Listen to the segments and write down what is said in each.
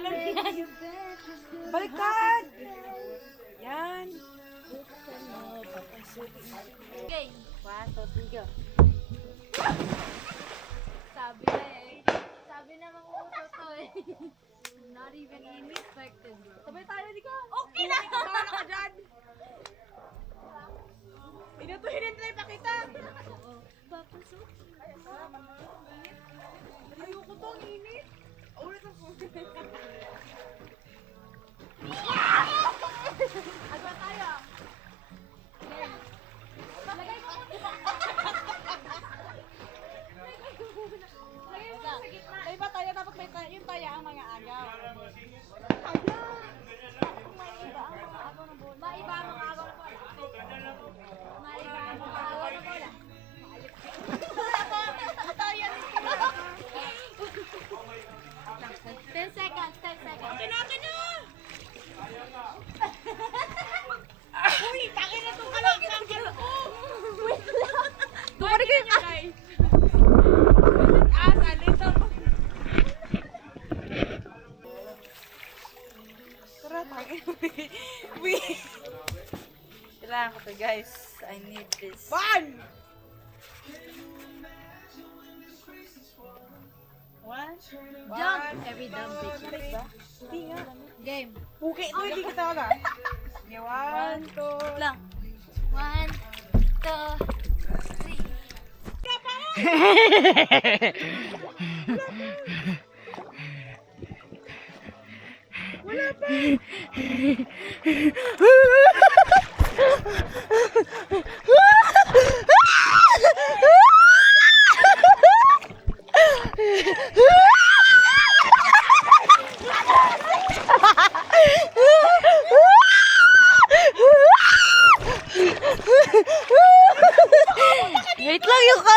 Talo yan. Baliktad. Yan. Okay. 1, 2, 3, go. Sabi na eh. Sabi na makukuha to eh. Not even unexpected, bro. Sabay tayo, di ka? Okay na! Kasama ka dyan. Inutuhin na ipakita. Oo. Papasok. Ayoko to, ang init. Ulit ang puso. Agwa tayo. Lagay mo muna. Lagay mo sa gitna. Ay ba tayo? Dapat may tayo. Yung tayo ang mga agaw. Maiba ang mga agaw ng bola. Maiba ang mga agaw ng bola. 10 seconds, 10 seconds. Akin na! Uy, takin na itong kalakang ano ko! Wait lang. Kumari kayo guys! Salito! Tara, takin. Wait! Kailangan ko to guys. I need this. One! Jump every dumb bitch. Hindi nga. Game. Puki ito, hindi kita wala. Okay, 1, 2, Lang. 1, 2, 3. wala pa! Wait lang yung ka.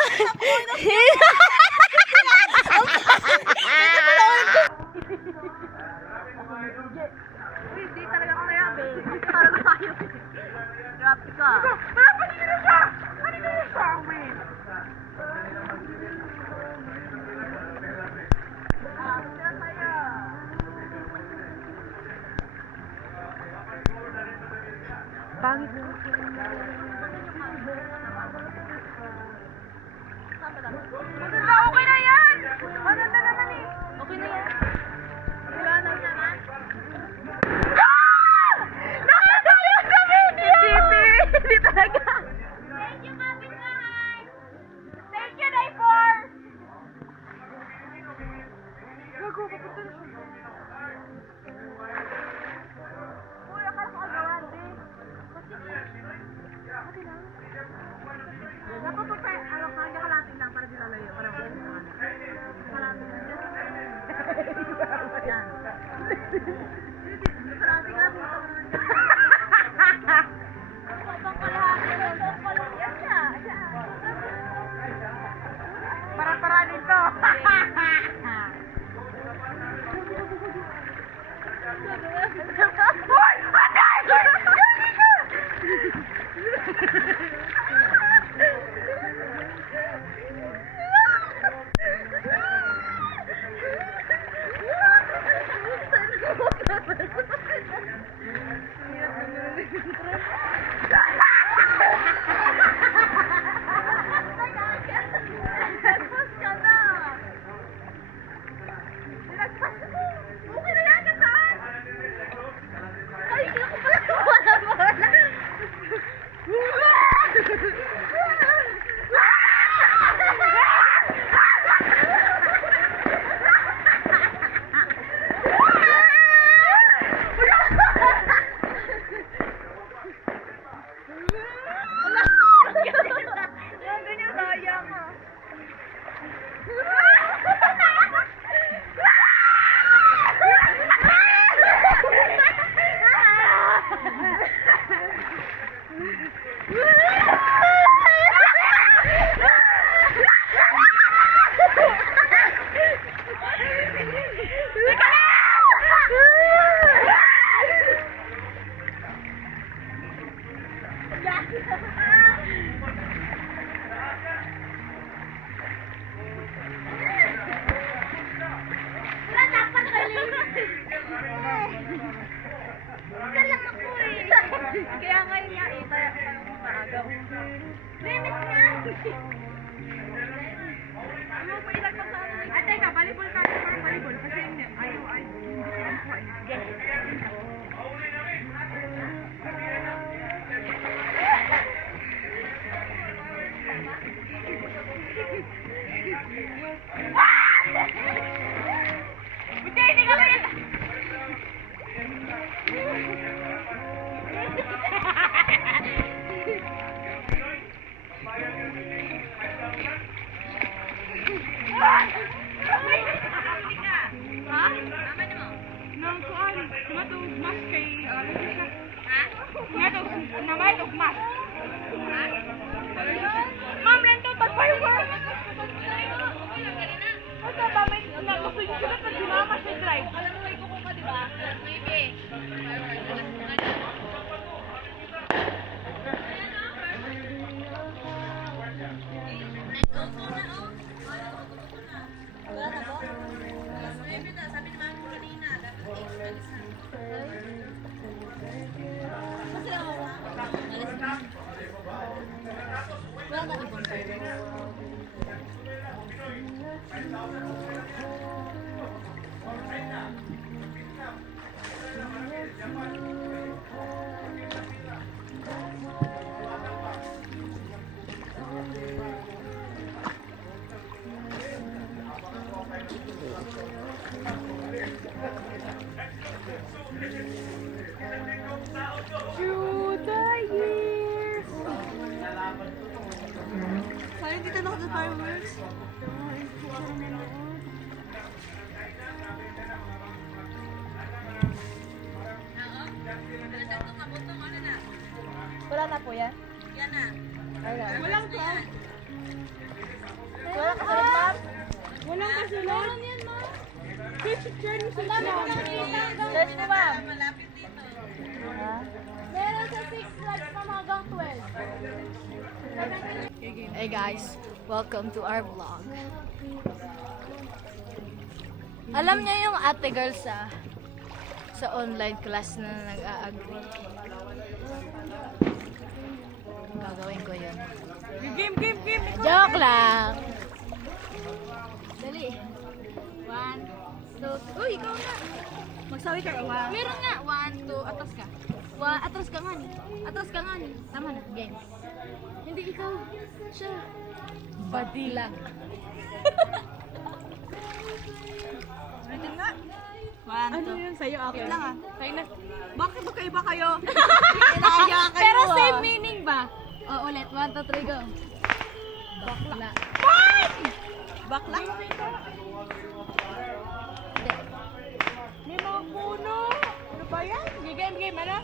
Hindi talaga kaya, babe. Parang tayo. Grabe ka. Wala pa dito na siya! Kanina na siya, wait. Pangit mo. Okay na yan! Ano na naman eh? Okay na yan. Wala na naman. Ah! Nakakaya sa video! Hindi talaga. Thank you, kapitbahay! Thank you, Dayfor! Gago, kapunta na siya. Uy, akala ko agawan, di. Pati lang. Dapat po tayo, kanya kalating lang para di lalayo. Para po yung mga kalating lang. Yan. Kalating lang. Pang kalahati. Yan siya. Para-paranin to. Hoy! Patay! Okay na yan, saan? Isa lang ako eh. Kaya ngayon nga eh, kaya ako maagaw. Limit nga! Ano pa ilag pa sa ano? Ay, teka, volleyball ka rin parang volleyball. Kasi hindi, ayaw. Yes. Buti, hindi ka rin! Ha? Tama na mo? Nang kuan, matug mas kay siya. Ha? Namatug mas. Ha? Ma'am, rento pag firework. Basta ba may gusto niyo sila pag sinama siya drive? Alam mo may kuko ka, di ba? Maybe. Through the years. Parang dito na ako sa fireworks. Wala na po yan? Yan na. Walang cloud. Walang kasunod, ma'am? Walang kasunod. Meron yan, ma. Picture Ang dami ko nakikita hanggang Search mo, ma'am. malapit dito. meron sa 6 flags na hanggang 12. Hey guys, welcome to our vlog. Alam niyo yung ate girl sa online class na nag-a-agree. Gagawin ko yun. Game. Joke lang! Dali. 1, 2, uy, ikaw na! Magsawi ka ba? Meron nga. 1, 2, atras ka. Atras ka nga ni. Atras ka nga ni. Tama na, game. Hindi ikaw. Siya. Badi lang. Ulitin nga. 1, 2. Ano yun? Sa'yo ako. Wait lang ah. Sa'yo na. Bakit magkaiba kayo? Pero same meaning ba? O, ulit. 1, 2, 3, go. Bakla. Bakla? May mga puno. Ano ba yan? Game. Ano?